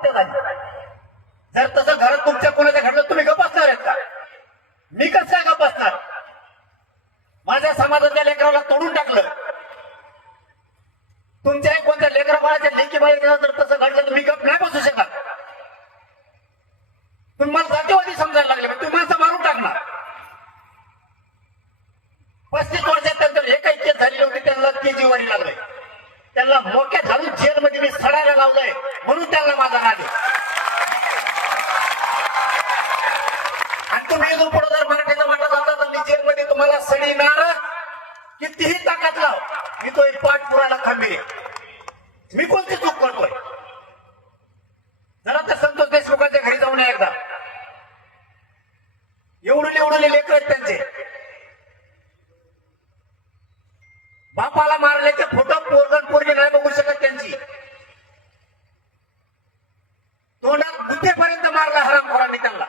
आत्महत्या झाली. जर तसं घरात तुमच्या कोणाच्या घडलं तुम्ही गप्प असणार आहेत का? मी कसं काय गप्प असणार? माझ्या समाजाच्या लेकराला तोडून टाकलं. तुमच्या कोणत्या लेकरा बाळाच्या लेकी बाळाच्या जर तसं घडलं तर मी गप्प नाही बसू शकत. तुम्ही मला जातीवादी समजायला लागले, तुम्ही माणसं मारून टाकणार. 35 वर्षात त्यांचं एकही केस झाली होती, त्यांना केजीवारी लागलंय. त्यांना मोक्यात घालून जेलमध्ये मी सडायला लावलंय, म्हणून त्यांना माझा राग आहे. आणि तुम्ही इथून पुढे जर मराठीचा वाटा जाता तर मी जेलमध्ये तुम्हाला सडीणार. कितीही ताकद लाव, मी तो एक पाठ पुरायला खंबीर आहे. मी कोणती चूक करतोय? जरा त्या संतोष देशमुखांच्या घरी जाऊन एकदा. एवढे लेकर आहेत त्यांचे. बापाला मारल्याचे फोटो पोरगण पोरगी नाही बघू शकत त्यांची. तोंडात बुद्धेपर्यंत मारला हरामखोरांनी त्यांना.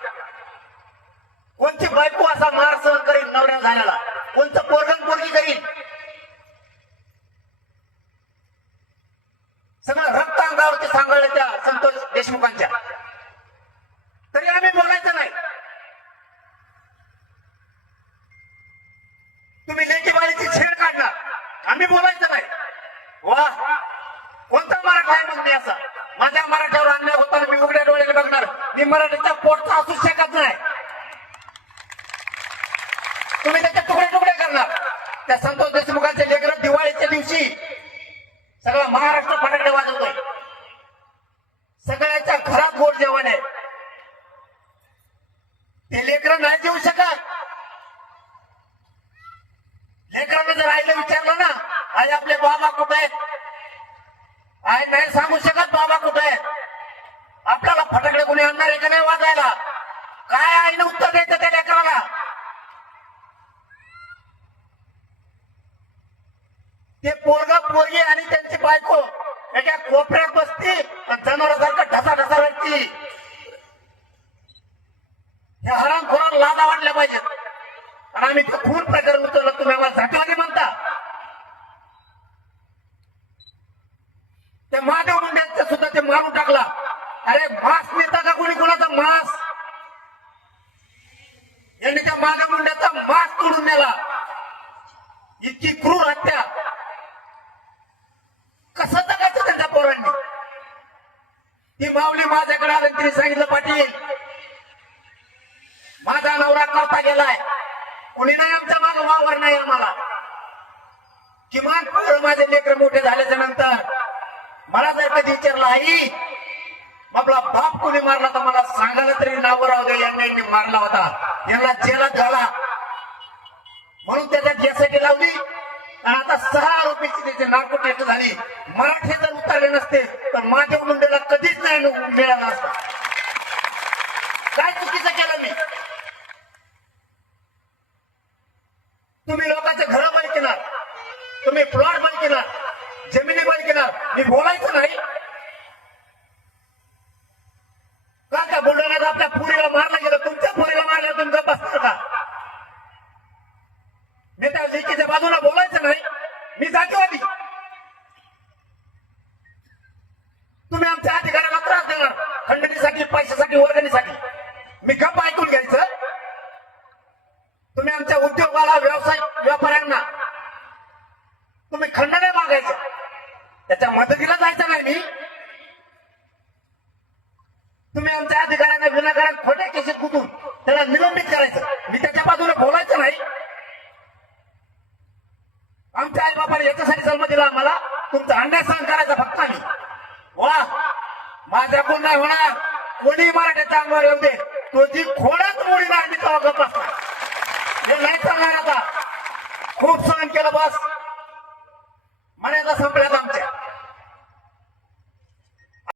कोणती बायको असा मार सहन करील नवऱ्या झाल्याला? कोणतं पोरगण पोरगी करील? सगळं रक्त अंगावरती सांगळलं त्या संतोष देशमुखांच्या. तरी आम्ही बोलायचं नाही. तुम्ही लेकीबाळीची छेड काढणार, आम्ही बोलायचं नाही. वा, कोणता मराठा आहे मग मी असा? माझ्या मराठ्यावर अन्याय होताना मी उघड्या डोळ्याने बघणार. मी मराठीच्या पोटचा असू शकत नाही. तुम्ही त्याचे तुकडे तुकडे करणार. त्या संतोष देशमुखांचे लेकरं दिवाळीच्या दिवशी सगळा महाराष्ट्र फटाके वाजवतोय. सगळ्याच्या घरात गोड जेवण आहे. ते लेकरं नाही जेवू शकत. लेकरांना जर आईला विचारलं ना, आई आपले बाबा कुठे आहेत, आई नाही सांगू शकत बाबा कुठे आहेत. आपल्याला फटाकडे कोणी आणणार आहे का नाही वाजायला? काय आईनं उत्तर द्यायचं त्या लेकराला? ते पोरगा पोरगी आणि त्यांची बायको एका कोपऱ्यात बसती, जनावरांसारखं ढसा वाटती. या हरामखोराला लाजा वाटल्या पाहिजेत. आणि आम्ही खून प्रकरण उचललं, तुम्ही आम्हाला झाटवादी म्हणता. त्या महादेव मुंड्यांचं सुद्धा ते मारून टाकला. अरे मांस नेता का कोणी कोणाचा मांस? यांनी त्या महादेव मुंड्याचा मांस तोडून नेला. इतकी क्रूर हत्या कसं जगायचं त्यांच्या पोरांनी? ती माऊली माझ्याकडे आली, तिने सांगितलं पाटील माझा नवरा करता गेलाय, कोणी नाही आमच्या मागं वावर नाही आम्हाला. किमान पोरं माझे लेकर मोठे झाल्याच्या नंतर मला जर कधी विचारलं आई आपला बाप कोणी मारला तर मला सांगायला तरी नाव राहू दे, यांनी मारला होता, यांना जेलात झाला. म्हणून त्याच्यात यासाठी लावली. आणि आता 6 आरोपीची त्याची नार्को टेस्ट झाली. मराठी जर उतरले नसते तर महादेव मुंडेला कधीच नाही मिळाला असता. काय चुकीचं केलं मी? तुम्ही लोकांचे घरं बंद केणार, तुम्ही प्लॉट बंद केणार, जमिनी बंद केणार. मी बोलायचं नाही का? त्या बुलढाण्यात आपल्या पुरीला मारलं गेलं, तुमच्या पुरीला मारलं, तुम्ही गप्प असणार का? मी त्या लेकीच्या बाजूला बोलायचं नाही. मी जातीवादी. तुम्ही आमच्या अधिकाऱ्याला त्रास देणार खंडणीसाठी, पैशासाठी, वर्गणीसाठी. मी गप्प ऐकून घ्यायचं. तुम्ही आमच्या उद्योगाला, व्यवसाय व्यापाऱ्यांना तुम्ही खंडने मागायचं, त्याच्या मदतीला जायचं नाही. मी तुम्ही आमच्या अधिकाऱ्यांना विनाकारण खोट्या केसेत कुठून त्याला निलंबित करायचं. मी त्याच्या बाजूने बोलायचं नाही. आमच्या आई बापाने याच्यासाठी जन्म दिला आम्हाला, तुमचा अन्याय सहन करायचा फक्त आम्ही. वा, माझ्याकडून नाही होणार. कोणी मराठ्याच्या अंगावर येऊ दे, तो जी खोडात मोडीणार मी तेव्हा गप्प असणार. हे नाही चालणार. आता खूप सहन केलं बस.